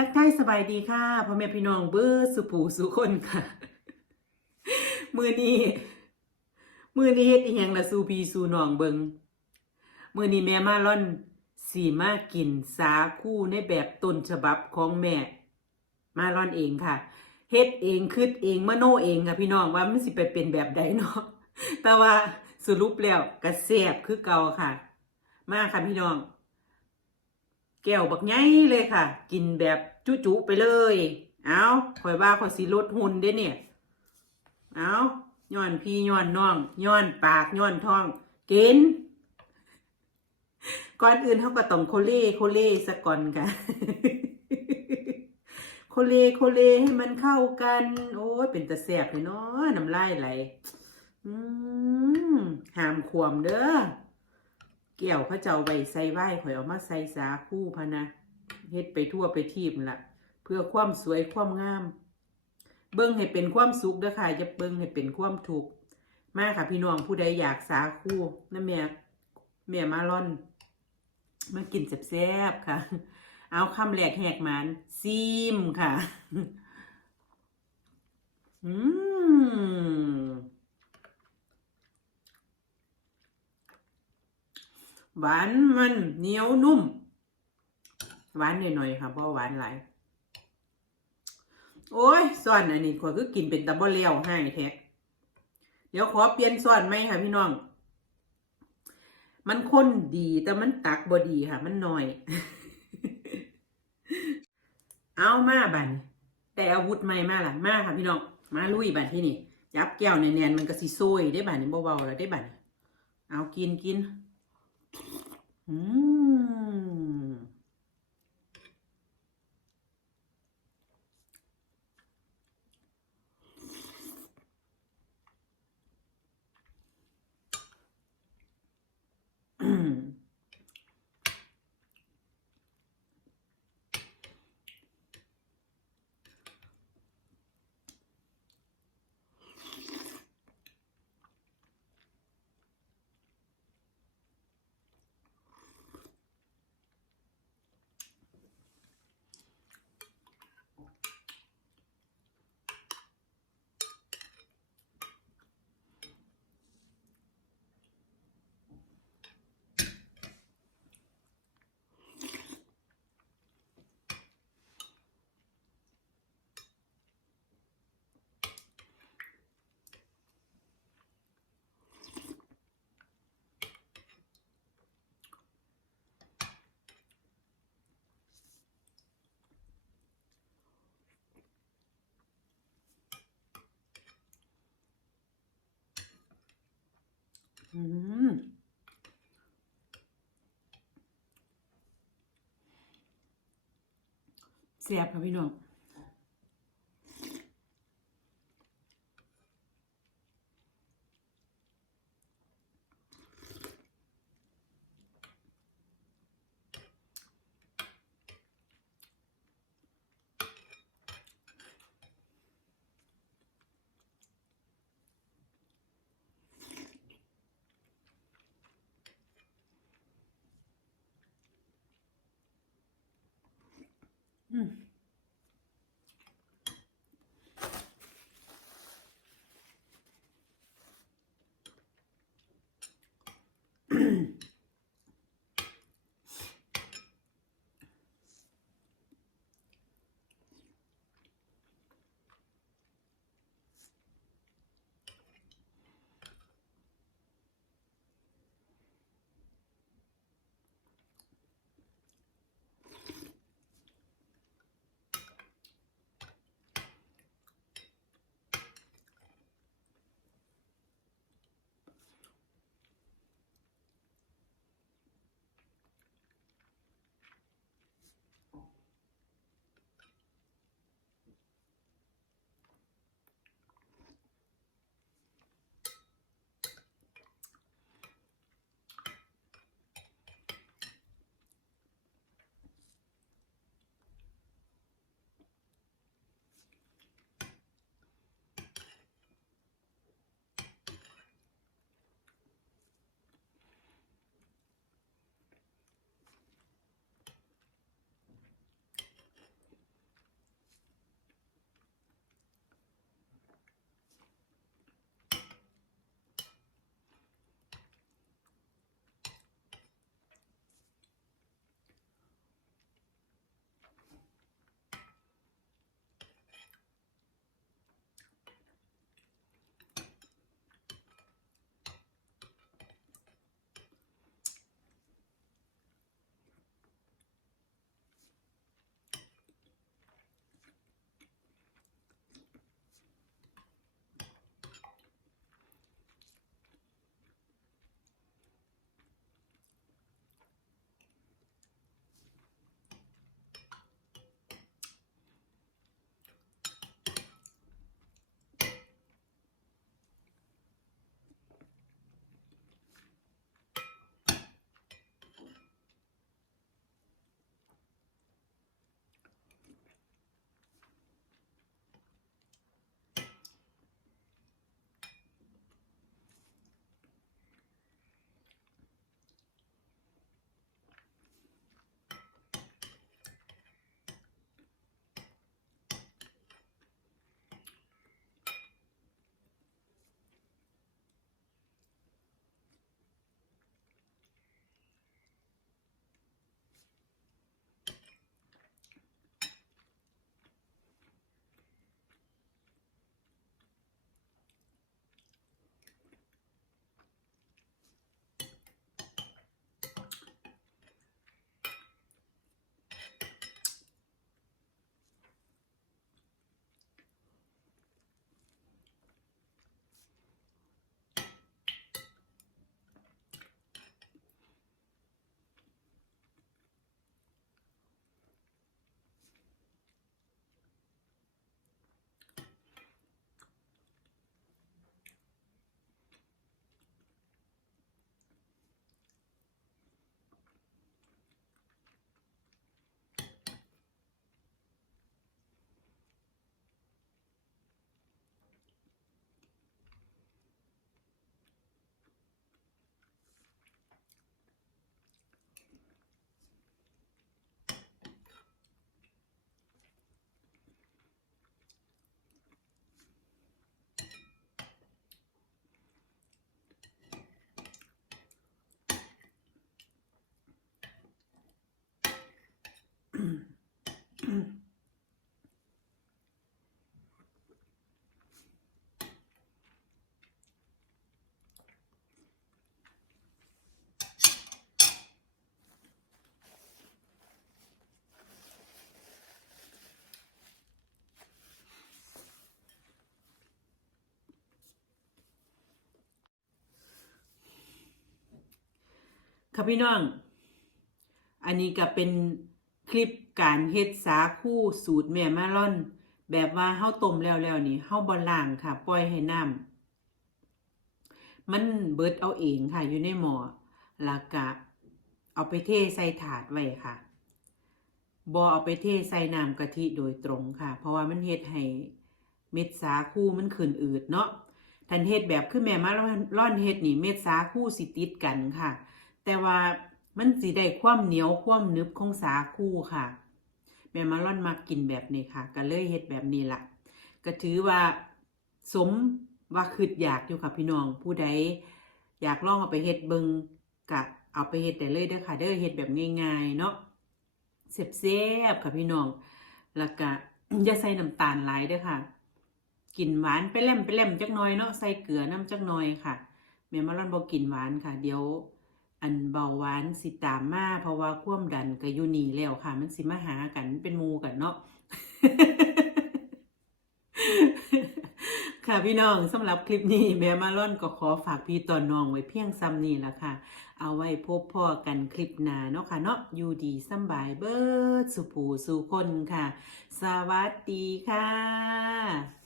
ทักทายสบายดีค่ะพ่อแม่พี่น้องเบอร์สุปูสุคนค่ะ มือนี้มือนี้เฮ็ดอีหยังละสูพีสูน้องเบิงมือนี้แม่มาล่อนสีมากินสาคูในแบบต้นฉบับของแม่ มาล่อนเองค่ะเฮ็ดเองคืดเองมโนเองค่ะพี่น้องว่ามันสิไปเป็นแบบใดเนาะแต่ว่าสรุปแล้วก็แซ่บคือเก่าค่ะ มาค่ะพี่น้อง แก้วบักไงเลยค่ะ กินแบบจุๆไปเลย เอาคอยว่าคอยสิลดหุ่นเด้เนี่ย เอาย้อนพี่ย้อนน้องย้อนปากย้อนท้อง กิน ก่อนอื่นเขาก็ต้องโคเล่โคเล่สะก่อนค่ะ โคเลโคเลให้มันเข้ากัน โอ้ยเป็นตะแสบเลยเนาะน้ำลายไหล อืมหามขวมเด้อ แก้วเขาเจ้าไว้ใส่ไว้ข่อยเอามาใส่สาคู่พะนะเฮ็ดไปทั่วไปทีมละเพื่อความสวยความงาม เบิ่งให้เป็นความสุขเด้อค่ะจะเบิ่งให้เป็นความถูกมาค่ะพี่น้องผู้ใดอยากสาคู่นั่นแม่แม่มาล่อนมากินแซ่บๆค่ะ เอาคำแรกแหกมันซีมค่ะ อืม หวานมันเหนียวนุ่ม หวานหน่อยๆค่ะเพราะหวานหลายโอ้ยซ่อนอันนี้ขอยคือกินเป็นตะบ่เลี้ยวให้แท้เดี๋ยวขอเปลี่ยนซ่อนไหมค่ะพี่น้อง มันข้นดีแต่มันตักบ่ดีค่ะ มันหน้อย เอามาบันแต่อาวุธใหม่มาล่ะมาค่ะพี่น้อง มาลุยบันที่นี่ยับแก้วแน่นๆมันก็สิโซยได้บันนี่เบาๆแล้วได้บันเอากินกิน อืม อืม อืมเสียบค่ะพี่น้อง อื ค่ะพี่น้อง อันนี้ก็เป็น คลิปการเฮ็ดสาคูสูตรแม่มาล่อน แบบว่าเฮาต้มแล้วแล้วนี่เฮาบ่ล้างค่ะ ปล่อยให้น้ำมันเบิดเอาเองค่ะ อยู่ในหม้อแล้วก็เอาไปเทใส่ถาดไว้ค่ะบ่เอาไปเทใส่น้ำกะทิโดยตรงค่ะ เพราะว่ามันเฮ็ดให้เม็ดสาคูมันขึ้นอืดเนาะทันเฮ็ดแบบคือแม่มาล่อนเฮ็ดนี่เม็ดสาคูสิติดกันค่ะ แต่ว่า มันสิได้ความเหนียวความนึบของสาคู่ค่ะ แม่มาร่อนมากินแบบนี้ค่ะ ก็เลยเฮ็ดแบบนี้ละก็ถือว่าสมว่าคืดอยากอยู่ค่ะพี่น้องผู้ใดอยากลองเอาไปเฮ็ดเบิงกะเอาไปเฮ็ดได้เลยเด้อค่ะเด้อเฮ็ดแบบง่ายๆเนาะเสียบๆค่ะพี่น้อง แล้วก็อย่าใส่น้ำตาลหลายเด้อค่ะกินหวานไปเล่มไปเล่มจักหน่อยเนาะใส่เกลือน้ำจักหน่อยค่ะแม่มาร่อนบ่กินหวานค่ะ เดี๋ยว อันเบาหวานสิตามมาเพราะว่าความดันก็อยู่นี่แล้วค่ะ มันสิมาหากันเป็นมูกันเนาะค่ะพี่น้องสำหรับคลิปนี้แม่มาล่อนก็ขอฝากพี่ตอนน้องไว้เพียงซ้ำนี้ละค่ะ เอาไว้พบพ่อกันคลิปหน้าเนาะค่ะเนาะอยู่ดีสบายเบิดสุผูสุคนค่ะ สวัสดีค่ะ